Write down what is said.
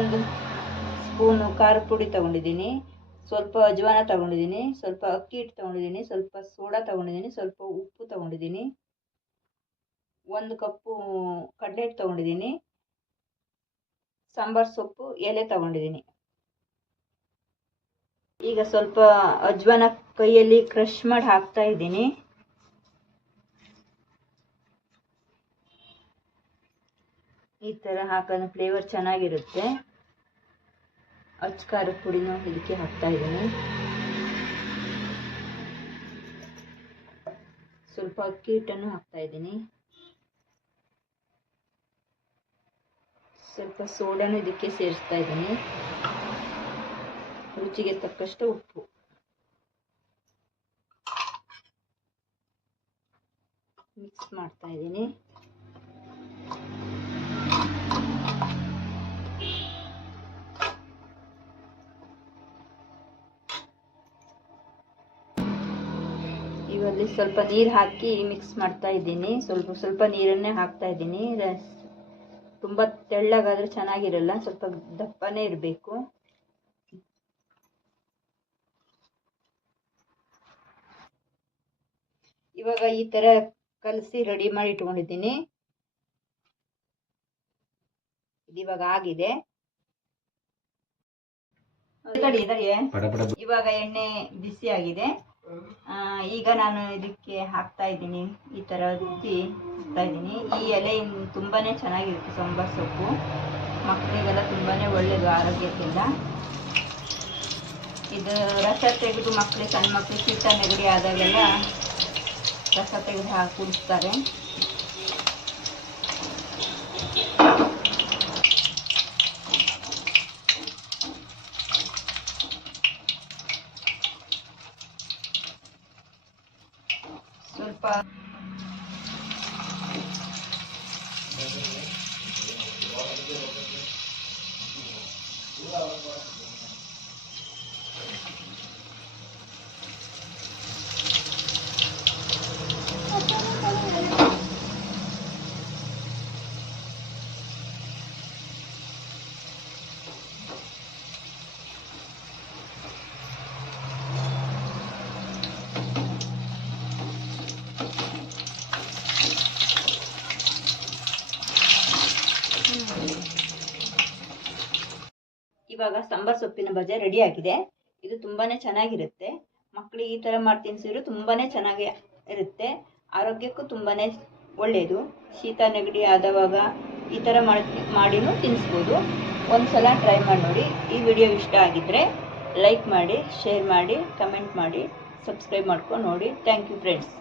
ಒಂದು ಸ್ಪೂನು ಖಾರದ ಪುಡಿ ತಗೊಂಡಿದ್ದೀನಿ. ಸ್ವಲ್ಪ ಅಜ್ವಾನ ತಗೊಂಡಿದ್ದೀನಿ, ಸ್ವಲ್ಪ ಅಕ್ಕಿ ಹಿಟ್ಟು ತಗೊಂಡಿದ್ದೀನಿ, ಸ್ವಲ್ಪ ಸೋಡಾ ತಗೊಂಡಿದ್ದೀನಿ, ಸ್ವಲ್ಪ ಉಪ್ಪು ತಗೊಂಡಿದ್ದೀನಿ. ಒಂದು ಕಪ್ಪು ಕಡಲೆ ಹಿಟ್ಟು ತಗೊಂಡಿದ್ದೀನಿ. ಸಾಂಬಾರು ಸೊಪ್ಪು, ಎಲೆ ತಗೊಂಡಿದ್ದೀನಿ. ಈಗ ಸ್ವಲ್ಪ ಅಜ್ವಾನ ಕೈಯಲ್ಲಿ ಕ್ರಷ್ ಮಾಡಿ ಹಾಕ್ತಾ ಇದ್ದೀನಿ. ಈ ಥರ ಹಾಕೋದು ಫ್ಲೇವರ್ ಚೆನ್ನಾಗಿರುತ್ತೆ. ಅಚ್ಚ ಖಾರದ ಪುಡಿನ ಇದಕ್ಕೆ ಹಾಕ್ತಾ ಇದ್ದೀನಿ. ಸ್ವಲ್ಪ ಅಕ್ಕಿ ಹಿಟ್ಟನ್ನು ಹಾಕ್ತಾ ಇದ್ದೀನಿ. ಸ್ವಲ್ಪ ಸೋಡಾನು ಇದಕ್ಕೆ ಸೇರಿಸ್ತಾ ಇದ್ದೀನಿ. ರುಚಿಗೆ ತಕ್ಕಷ್ಟು ಉಪ್ಪು. ಮಿಕ್ಸ್ ಮಾಡ್ತಾ ಇದ್ದೀನಿ. ಇವಲ್ಲಿ ಸ್ವಲ್ಪ ನೀರು ಹಾಕಿ ಮಿಕ್ಸ್ ಮಾಡ್ತಾ ಇದ್ದೀನಿ. ಸ್ವಲ್ಪ ಸ್ವಲ್ಪ ನೀರನ್ನೇ ಹಾಕ್ತಾ ಇದ್ದೀನಿ. ತುಂಬ ತೆಳ್ಳಗಾದ್ರೆ ಚೆನ್ನಾಗಿರಲ್ಲ ಸ್ವಲ್ಪ ದಪ್ಪನೇ ಇರಬೇಕು. ಇವಾಗ ಈ ಥರ ಕಲಸಿ ರೆಡಿ ಮಾಡಿ ಇಟ್ಕೊಂಡಿದ್ದೀನಿ. ಇವಾಗ ಆಗಿದೆ. ಇವಾಗ ಎಣ್ಣೆ ಬಿಸಿ ಆಗಿದೆ. ಈಗ ನಾನು ಇದಕ್ಕೆ ಹಾಕ್ತಾ ಇದ್ದೀನಿ, ಈ ಥರ ಹತ್ತಿ ಹಾಕ್ತಾ ಇದ್ದೀನಿ. ಈ ಎಲೆ ತುಂಬಾ ಚೆನ್ನಾಗಿರುತ್ತೆ ಸಾಂಬಾರ್ ಸೊಪ್ಪು. ಮಕ್ಕಳಿಗೆಲ್ಲ ತುಂಬಾನೇ ಒಳ್ಳೆಯದು ಆರೋಗ್ಯಕ್ಕೆಲ್ಲ ಇದು ರಸ ತೆಗೆದು ಮಕ್ಕಳಿಗೆ ಸಣ್ಣ ಮಕ್ಕಳಿಗೆ ಶೀತ ನೆಗಡಿ ಆದಾಗೆಲ್ಲ ರಸ ತೆಗೆದು ಹಾಕಿ ಕುಡಿಸ್ತಾರೆ. ಸ್ವಲ್ಪ ಇವಾಗ ಸಾಂಬಾರ್ ಸೊಪ್ಪಿನ ಬಜೆ ರೆಡಿ ಆಗಿದೆ. ಇದು ತುಂಬಾನೇ ಚೆನ್ನಾಗಿರುತ್ತೆ. ಮಕ್ಕಳಿಗೆ ಈ ಥರ ಮಾಡಿ ತಿನ್ಸಿದ್ರು ತುಂಬಾನೇ ಚೆನ್ನಾಗಿ ಇರುತ್ತೆ. ಆರೋಗ್ಯಕ್ಕೂ ತುಂಬಾನೇ ಒಳ್ಳೆಯದು ಶೀತ, ನೆಗಡಿ ಆದವಾಗ ಈ ಥರ ಮಾಡಿ, ಮಾಡಿನೂ ತಿನ್ನಿಸ್ಬೋದು ಒಂದು ಸಲ ಟ್ರೈ ಮಾಡಿ ನೋಡಿ. ಈ ವಿಡಿಯೋ ಇಷ್ಟ ಆಗಿದ್ದರೆ ಲೈಕ್ ಮಾಡಿ ಶೇರ್ ಮಾಡಿ ಕಮೆಂಟ್ ಮಾಡಿ ಸಬ್ಸ್ಕ್ರೈಬ್ ಮಾಡ್ಕೊಂಡು ನೋಡಿ. Thank you friends